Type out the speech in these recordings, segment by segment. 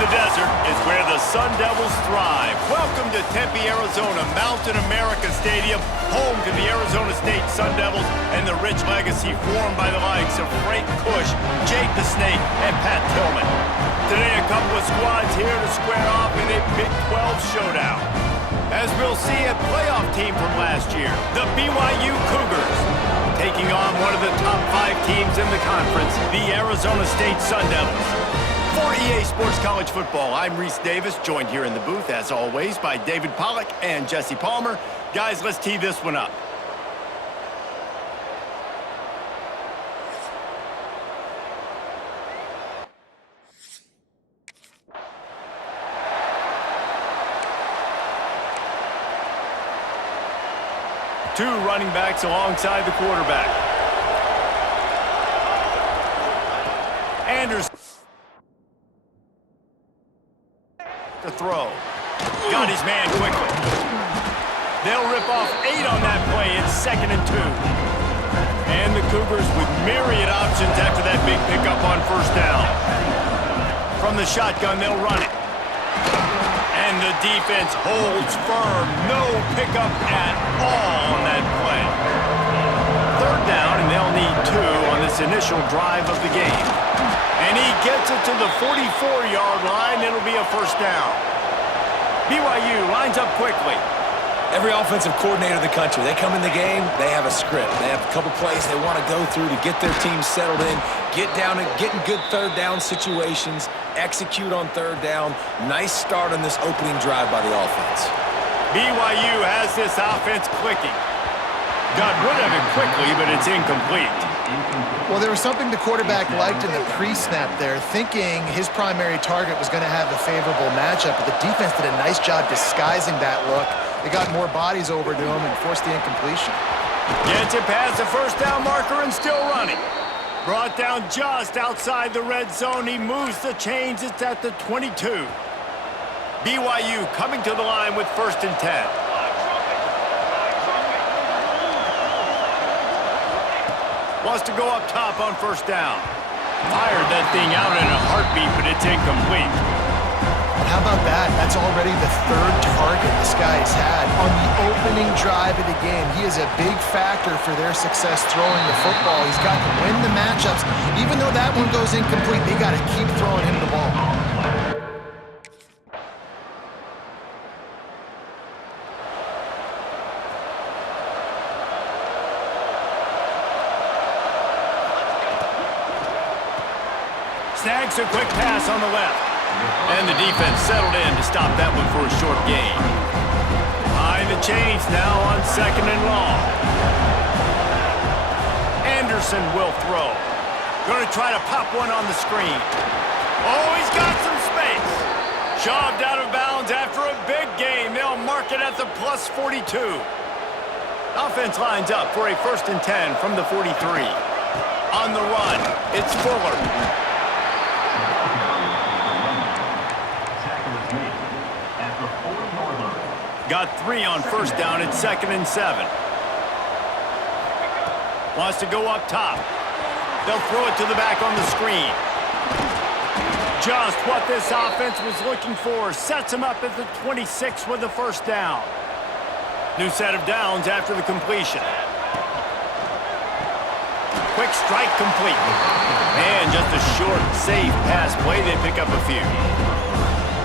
the desert is where the Sun Devils thrive. Welcome to Tempe, Arizona, Mountain America Stadium, home to the Arizona State Sun Devils and the rich legacy formed by the likes of Frank Kush, Jake the Snake, and Pat Tillman. Today, a couple of squads here to square off in a Big 12 showdown. As we'll see, a playoff team from last year, the BYU Cougars, taking on one of the top 5 teams in the conference, the Arizona State Sun Devils. For EA Sports College Football, I'm Reese Davis, joined here in the booth, as always, by David Pollack and Jesse Palmer. Guys, let's tee this one up. Two running backs alongside the quarterback. Anderson to throw. Got his man quickly. They'll rip off 8 on that play. It's 2nd and 2. And the Cougars with myriad options after that big pickup on first down. From the shotgun, they'll run it. And the defense holds firm. No pickup at all on that play. 3rd down, and they'll need 2 on this initial drive of the game. And he gets it to the 44-yard line. It'll be a first down. BYU lines up quickly. Every offensive coordinator in the country, they come in the game, they have a script. They have a couple plays they want to go through to get their team settled in, get down and get in good 3rd down situations, execute on 3rd down. Nice start on this opening drive by the offense. BYU has this offense clicking. Got rid of it quickly, but it's incomplete. Well, there was something the quarterback liked in the pre-snap there, thinking his primary target was going to have a favorable matchup, but the defense did a nice job disguising that look. They got more bodies over to him and forced the incompletion. Gets it past the first down marker and still running. Brought down just outside the red zone. He moves the chains. It's at the 22. BYU coming to the line with 1st and 10. Wants to go up top on first down. Fired that thing out in a heartbeat, but it's incomplete. And how about that? That's already the 3rd target this guy's had on the opening drive of the game. He is a big factor for their success throwing the football. He's got to win the matchups. Even though that one goes incomplete, they got to keep throwing him the ball. Snags a quick pass on the left. And the defense settled in to stop that one for a short gain. Behind the chains now on 2nd and long. Anderson will throw. Going to try to pop one on the screen. Oh, he's got some space. Shoved out of bounds after a big gain. They'll mark it at the plus 42. Offense lines up for a 1st and 10 from the 43. On the run, it's Fuller. Got 3 on first down at 2nd and 7. Wants to go up top. They'll throw it to the back on the screen. Just what this offense was looking for. Sets him up at the 26 with the first down. New set of downs after the completion. Quick strike complete. And just a short, safe pass play. They pick up a few.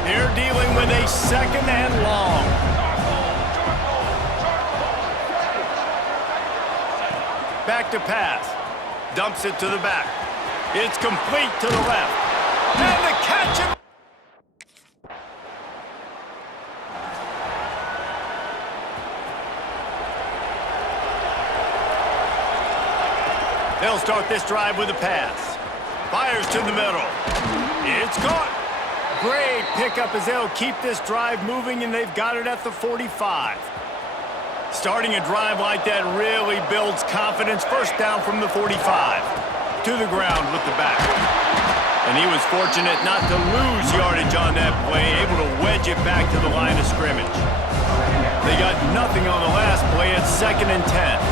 They're dealing with a 2nd and long. Back to pass. Dumps it to the back. It's complete to the left. And the catch. They'll start this drive with a pass. Fires to the middle. It's caught. Great pickup as they'll keep this drive moving, and they've got it at the 45. Starting a drive like that really builds confidence. First down from the 45. To the ground with the back. And he was fortunate not to lose yardage on that play, able to wedge it back to the line of scrimmage. They got nothing on the last play at 2nd and 10.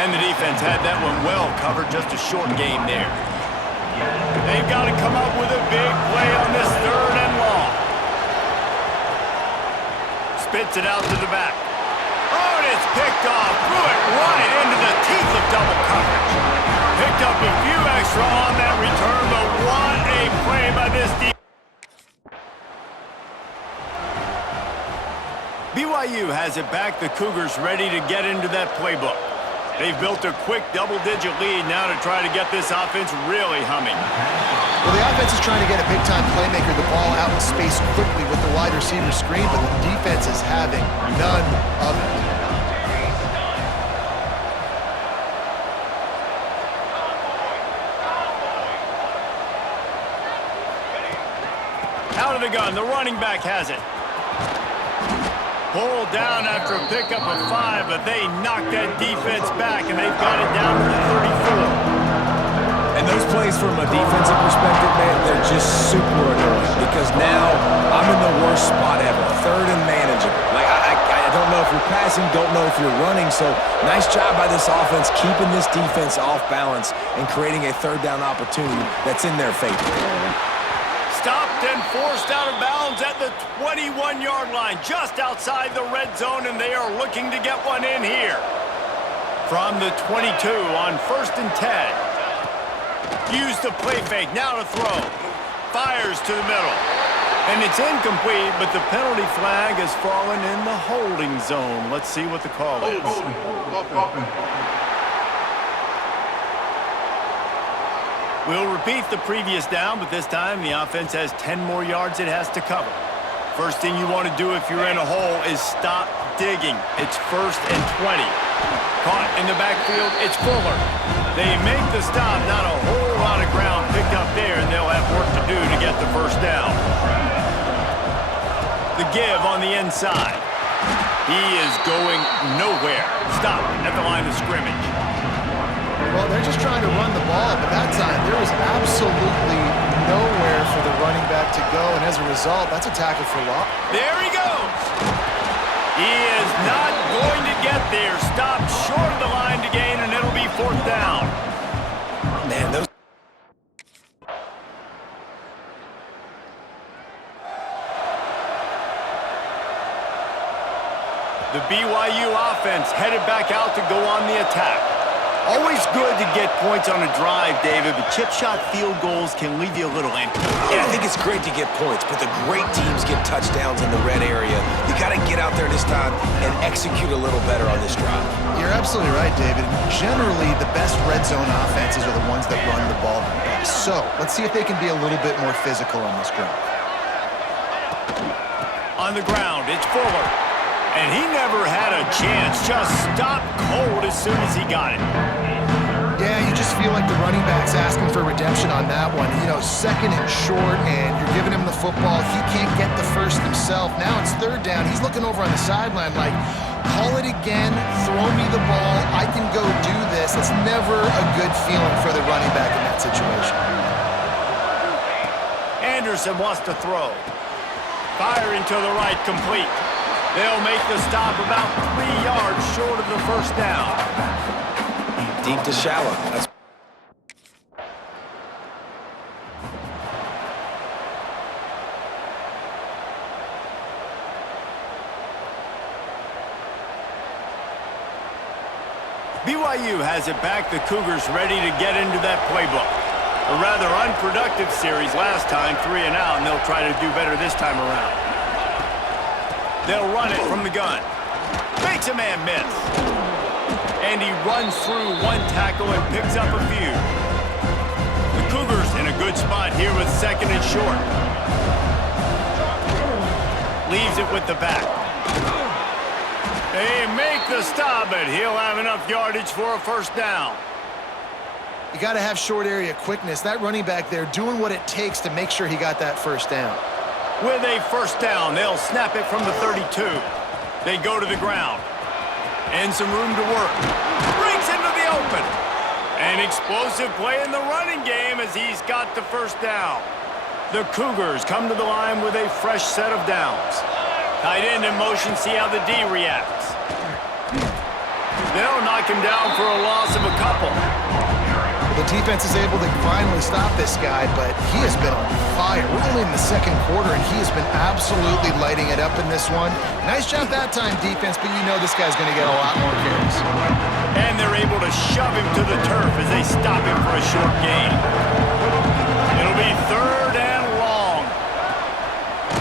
And the defense had that one well covered, just a short game there. They've got to come up with a big play on this 3rd and long. Spits it out to the back. Oh, and it's picked off. Threw it right into the teeth of double coverage. Picked up a few extra on that return, but what a play by this defense. BYU has it back. The Cougars ready to get into that playbook. They've built a quick double-digit lead now to try to get this offense really humming. Well, the offense is trying to get a big-time playmaker the ball out in space quickly with the wide receiver screen, but the defense is having none of it. Out of the gun, the running back has it. Pulled down after a pickup of 5, but they knocked that defense back, and they've got it down to the 34. And those plays from a defensive perspective, man, they're just super annoying because now I'm in the worst spot ever. 3rd and manageable. Like, I don't know if you're passing, don't know if you're running, so nice job by this offense keeping this defense off balance and creating a 3rd down opportunity that's in their favor. Stopped and forced out of bounds at the 21-yard line, just outside the red zone, and they are looking to get one in here. From the 22 on 1st and 10. Use the play fake, now to throw. Fires to the middle. And it's incomplete, but the penalty flag has fallen in the holding zone. Let's see what the call is. We'll repeat the previous down, but this time the offense has 10 more yards it has to cover. First thing you want to do if you're in a hole is stop digging. It's 1st and 20. Caught in the backfield, it's Fuller. They make the stop, not a whole lot of ground picked up there, and they'll have work to do to get the 1st down. The give on the inside. He is going nowhere. Stop at the line of scrimmage. Well, they're just trying to run the ball, but that time there was absolutely nowhere for the running back to go, and as a result, that's a tackle for loss. There he goes. He is not going to get there. Stopped short of the line to gain, and it'll be 4th down. Man, those... The BYU offense headed back out to go on the attack. Always good to get points on a drive, David, but chip shot field goals can leave you a little empty. Yeah, I think it's great to get points, but the great teams get touchdowns in the red area. You got to get out there this time and execute a little better on this drive. You're absolutely right, David. Generally, the best red zone offenses are the ones that run the ball the best. So, let's see if they can be a little bit more physical on this drive. On the ground, it's Fuller. And he never had a chance. Just stopped cold as soon as he got it. Yeah, you just feel like the running back's asking for redemption on that one. You know, 2nd and short, and you're giving him the football. He can't get the 1st himself. Now it's 3rd down. He's looking over on the sideline like, call it again, throw me the ball, I can go do this. It's never a good feeling for the running back in that situation. Anderson wants to throw. Firing to the right, complete. They'll make the stop about 3 yards short of the 1st down. Deep to shallow. That's... BYU has it back. The Cougars ready to get into that playbook. A rather unproductive series last time, 3 and out, and they'll try to do better this time around. They'll run it from the gun. Makes a man miss. And he runs through one tackle and picks up a few. The Cougars in a good spot here with 2nd and short. Leaves it with the back. They make the stop, but he'll have enough yardage for a 1st down. You got to have short area quickness. That running back there doing what it takes to make sure he got that 1st down. With a 1st down, they'll snap it from the 32. They go to the ground. And some room to work. Breaks into the open. An explosive play in the running game as he's got the 1st down. The Cougars come to the line with a fresh set of downs. Tight end in motion, see how the D reacts. They'll knock him down for a loss of a couple. The defense is able to finally stop this guy, but he has been on fire. We're only in the second quarter, and he has been absolutely lighting it up in this one. Nice job that time, defense, but you know this guy's going to get a lot more carries. And they're able to shove him to the turf as they stop him for a short gain. It'll be 3rd and long.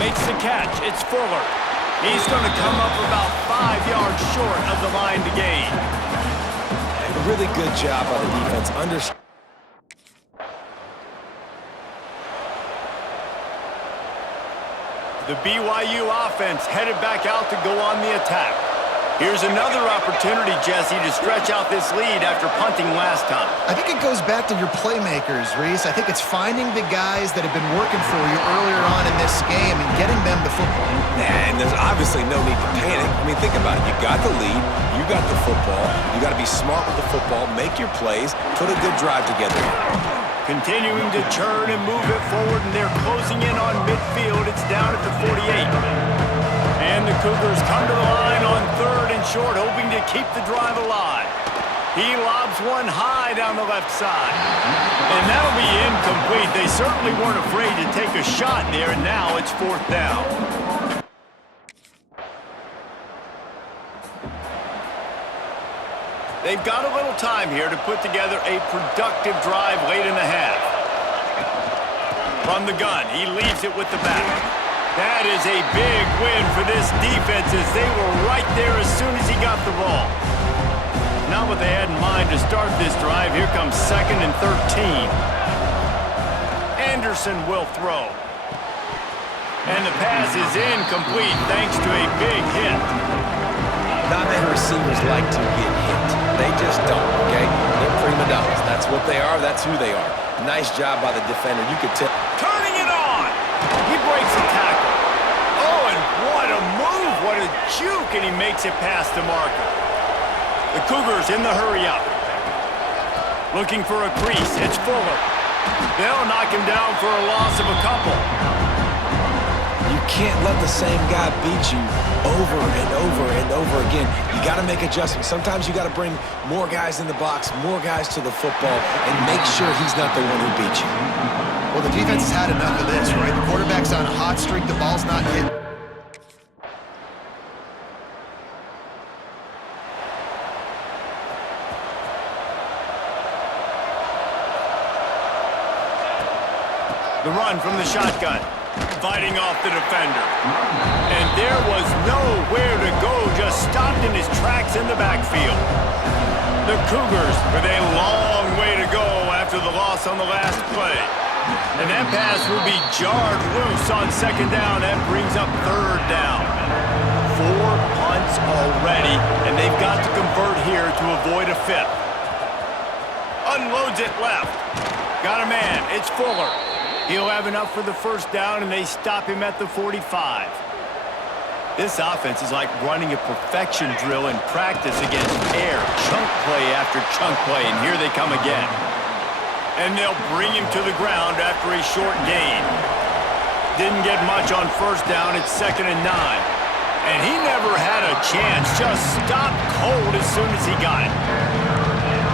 Makes the catch. It's Fuller. He's going to come up about 5 yards short of the line to gain. A really good job by the defense. The BYU offense headed back out to go on the attack. Here's another opportunity, Jesse, to stretch out this lead after punting last time. I think it goes back to your playmakers, Reese. I think it's finding the guys that have been working for you earlier on in this game and getting them the football. And there's obviously no need to panic. I mean, think about it. You got the lead. You got the football. You got to be smart with the football, make your plays, put a good drive together. Continuing to churn and move it forward, and they're closing in on midfield. It's down at the 48. And the Cougars come to the line on 3rd and short, hoping to keep the drive alive. He lobs one high down the left side. And that'll be incomplete. They certainly weren't afraid to take a shot there, and now it's 4th down. They've got a little time here to put together a productive drive late in the half. From the gun, he leaves it with the back. That is a big win for this defense as they were right there as soon as he got the ball. Not what they had in mind to start this drive. Here comes 2nd and 13. Anderson will throw. And the pass is incomplete thanks to a big hit. Not many receivers like to get hit. They just don't, okay? They're prima donnas. That's what they are. That's who they are. Nice job by the defender. You could tell. Turning it on. He breaks a tackle. Oh, and what a move. What a juke, and he makes it past the marker. The Cougars in the hurry-up. Looking for a crease. It's Fuller. They'll knock him down for a loss of a couple. You can't let the same guy beat you over and over and over again. You got to make adjustments. Sometimes you got to bring more guys in the box, more guys to the football, and make sure he's not the one who beat you. Well, the defense has had enough of this, right? The quarterback's on a hot streak. The ball's not hit. The run from the shotgun. Fighting off the defender. And there was nowhere to go, just stopped in his tracks in the backfield. The Cougars with a long way to go after the loss on the last play. And that pass will be jarred loose on 2nd down. That brings up 3rd down. 4 punts already, and they've got to convert here to avoid a 5th. Unloads it left. Got a man. It's Fuller. He'll have enough for the 1st down, and they stop him at the 45. This offense is like running a perfection drill in practice against air. Chunk play after chunk play, and here they come again. And they'll bring him to the ground after a short gain. Didn't get much on 1st down. It's 2nd and 9. And he never had a chance. Just stopped cold as soon as he got it.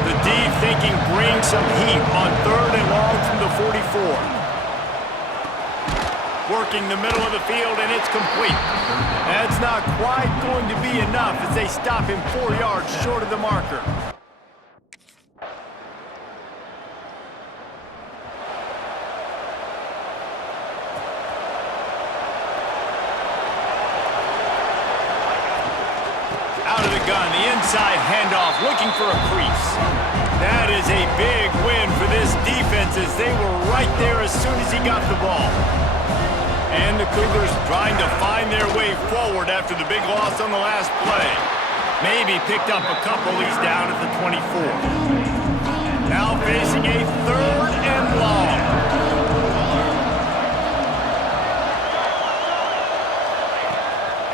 The D thinking bring some heat on 3rd and long from the 44. Working the middle of the field, and it's complete. That's not quite going to be enough as they stop him 4 yards short of the marker. Out of the gun, the inside handoff, looking for a crease. That is a big win for this defense as they were right there as soon as he got the ball. And the Cougars trying to find their way forward after the big loss on the last play. Maybe picked up a couple. He's down at the 24. Now facing a 3rd and long.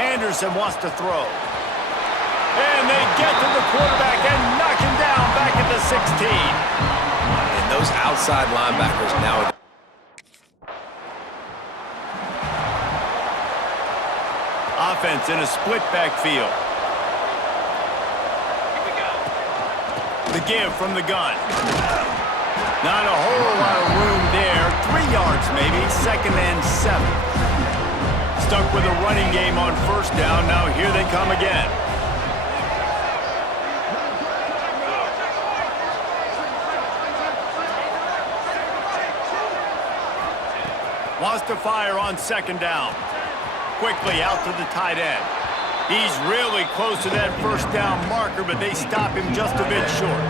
Anderson wants to throw. And they get to the quarterback and knock him down back at the 16. And those outside linebackers now. Offense in a split backfield. The give from the gun. Not a whole lot of room there. 3 yards maybe, 2nd and 7. Stuck with a running game on 1st down. Now here they come again. Wants to fire on 2nd down. Quickly out to the tight end. He's really close to that 1st down marker, but they stop him just a bit short.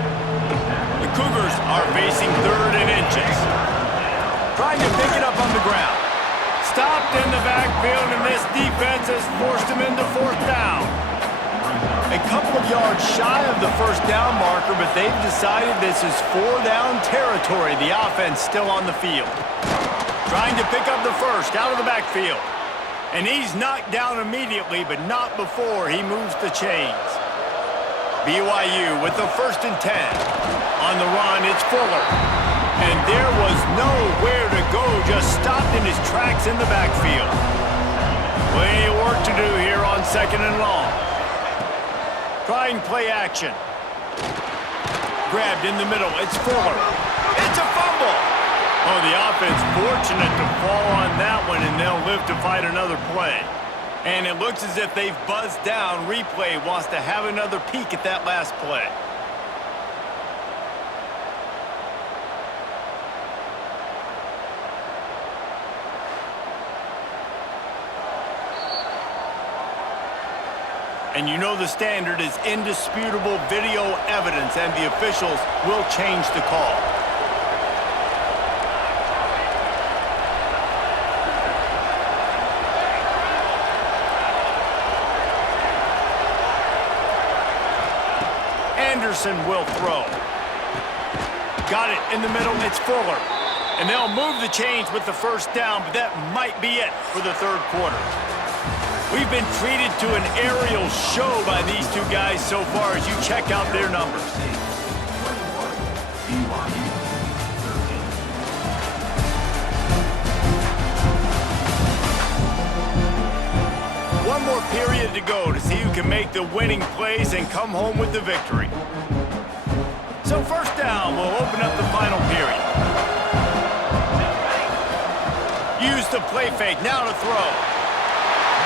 The Cougars are facing 3rd and inches. Trying to pick it up on the ground. Stopped in the backfield, and this defense has forced him into 4th down. A couple of yards shy of the 1st down marker, but they've decided this is 4-down territory. The offense still on the field. Trying to pick up the 1st out of the backfield. And he's knocked down immediately, but not before he moves the chains. BYU with the 1st and 10. On the run, it's Fuller. And there was nowhere to go, just stopped in his tracks in the backfield. Plenty of work to do here on 2nd and long. Trying play action. Grabbed in the middle, it's Fuller. It's a fumble! Oh, the offense fortunate to fall on that one, and they'll live to fight another play. And it looks as if they've buzzed down. Replay wants to have another peek at that last play. And you know the standard is indisputable video evidence, and the officials will change the call. Anderson will throw. Got it in the middle, it's Fuller. And they'll move the chains with the 1st down, but that might be it for the 3rd quarter. We've been treated to an aerial show by these two guys so far as you check out their numbers. One more period to go to see who can make the winning plays and come home with the victory. So 1st down will open up the final period. Use the play fake, now to throw.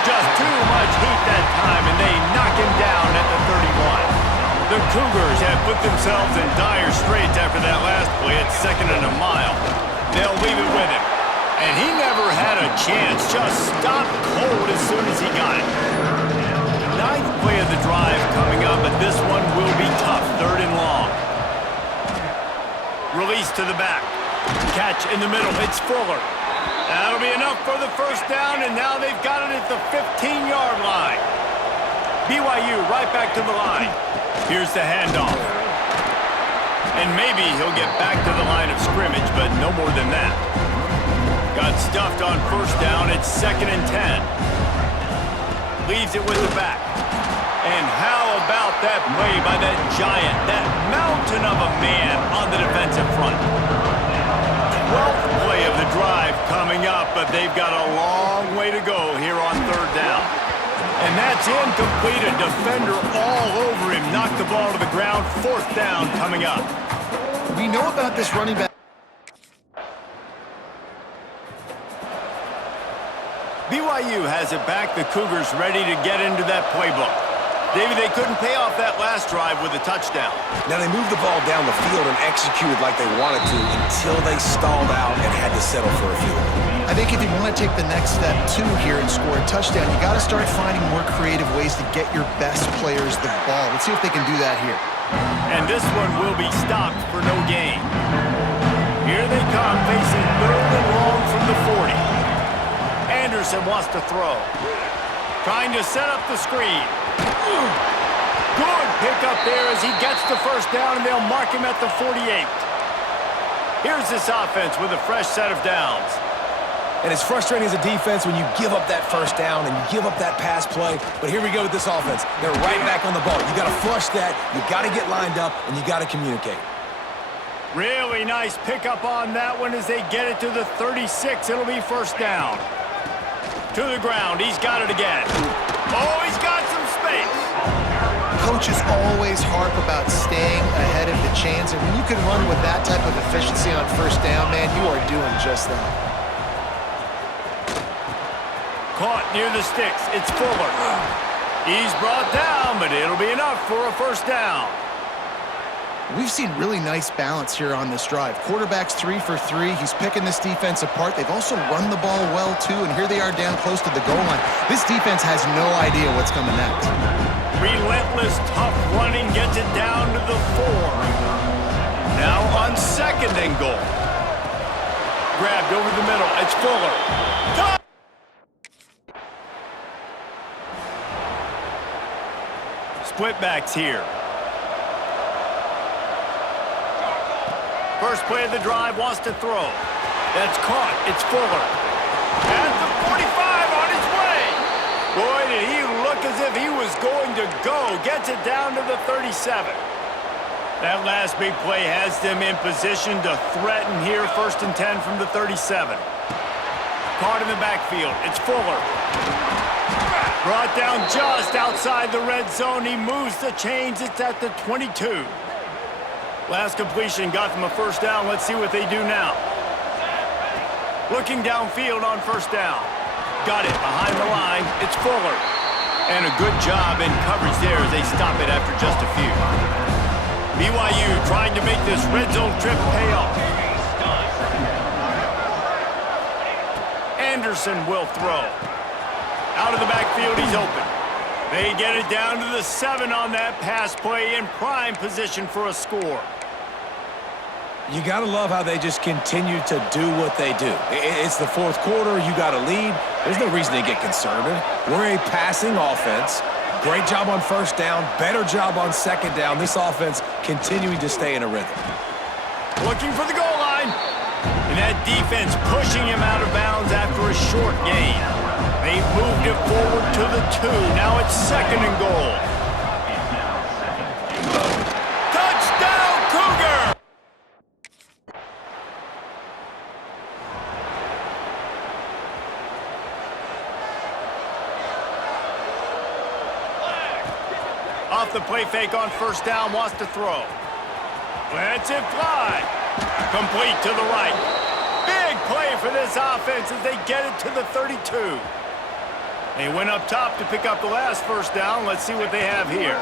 Just too much heat that time, and they knock him down at the 31. The Cougars have put themselves in dire straits after that last play at 2nd and a mile. They'll leave it with him. And he never had a chance, just stopped cold as soon as he got it. 9th play of the drive coming up, but this one will be tough, 3rd and long. Release to the back. Catch in the middle, it's Fuller. That'll be enough for the 1st down, and now they've got it at the 15-yard line. BYU right back to the line. Here's the handoff. And maybe he'll get back to the line of scrimmage, but no more than that. Got stuffed on 1st down, it's 2nd and 10. Leaves it with the back. And how about that play by that giant, that mountain of a man on the defensive front? 12th play of the drive coming up, but they've got a long way to go here on 3rd down. And that's incomplete. A defender all over him. Knocked the ball to the ground. 4th down coming up. We know about this running back. BYU has it back. The Cougars ready to get into that playbook. Davey, they couldn't pay off that last drive with a touchdown. Now they moved the ball down the field and executed like they wanted to until they stalled out and had to settle for a field goal. I think if you want to take the next step, too, here and score a touchdown, you got to start finding more creative ways to get your best players the ball. Let's see if they can do that here. And this one will be stopped for no gain. Here they come, facing 3rd and long from the 40. Anderson wants to throw. Trying to set up the screen. Good pickup there as he gets the 1st down, and they'll mark him at the 48. Here's this offense with a fresh set of downs. And it's frustrating as a defense when you give up that 1st down and you give up that pass play. But here we go with this offense. They're right back on the ball. You got to flush that. You got to get lined up, and you got to communicate. Really nice pickup on that one as they get it to the 36. It'll be 1st down. To the ground. He's got it again. Oh, he's got some space. Coaches always harp about staying ahead of the chains, and when you can run with that type of efficiency on first down, man, you are doing just that. Caught near the sticks. It's Fuller. He's brought down, but it'll be enough for a first down. We've seen really nice balance here on this drive. Quarterback's 3 for 3. He's picking this defense apart. They've also run the ball well, too, and here they are down close to the goal line. This defense has no idea what's coming next. Relentless, tough running gets it down to the 4. Now on second and goal. Grabbed over the middle. It's Fuller. Split backs here. First play of the drive, wants to throw. That's caught. It's Fuller. At the 45 on his way. Boy, did he look as if he was going to go. Gets it down to the 37. That last big play has them in position to threaten here. 1st and 10 from the 37. Caught in the backfield. It's Fuller. Brought down just outside the red zone. He moves the chains. It's at the 22. Last completion got them a first down. Let's see what they do now. Looking downfield on first down. Got it behind the line. It's Fuller. And a good job in coverage there as they stop it after just a few. BYU trying to make this red zone trip pay off. Anderson will throw. Out of the backfield, he's open. They get it down to the 7 on that pass play in prime position for a score. You got to love how they just continue to do what they do. It's the 4th quarter. You got a lead. There's no reason to get conservative. We're a passing offense. Great job on first down. Better job on second down. This offense continuing to stay in a rhythm. Looking for the goal line. And that defense pushing him out of bounds after a short gain. They've moved it forward to the 2. Now it's 2nd and goal. Touchdown, Cougar! Off the play fake on first down, wants to throw. Lets it fly. Complete to the right. Big play for this offense as they get it to the 32. They went up top to pick up the last first down. Let's see what they have here.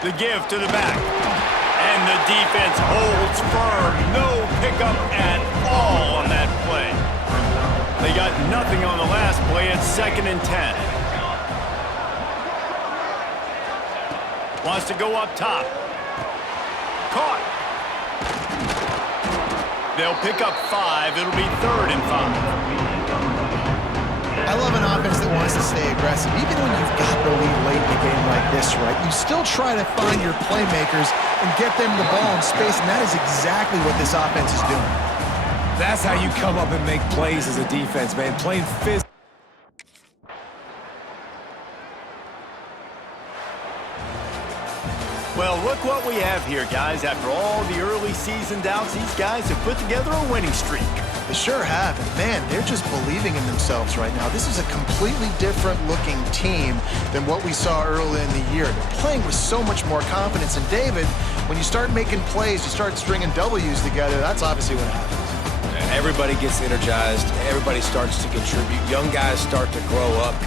The give to the back. And the defense holds firm. No pickup at all on that play. They got nothing on the last play. It's 2nd and 10. Wants to go up top. Caught. They'll pick up 5. It'll be 3rd and 5. I love an offense that wants to stay aggressive. Even when you've got the lead late in a game like this, right, you still try to find your playmakers and get them the ball in space, and that is exactly what this offense is doing. That's how you come up and make plays as a defense, man. Playing physical. Well, look what we have here, guys. After all the early season doubts, these guys have put together a winning streak. They sure have, and man, they're just believing in themselves right now. This is a completely different looking team than what we saw early in the year. They're playing with so much more confidence, and David, when you start making plays, you start stringing W's together, that's obviously what happens. Everybody gets energized. Everybody starts to contribute. Young guys start to grow up.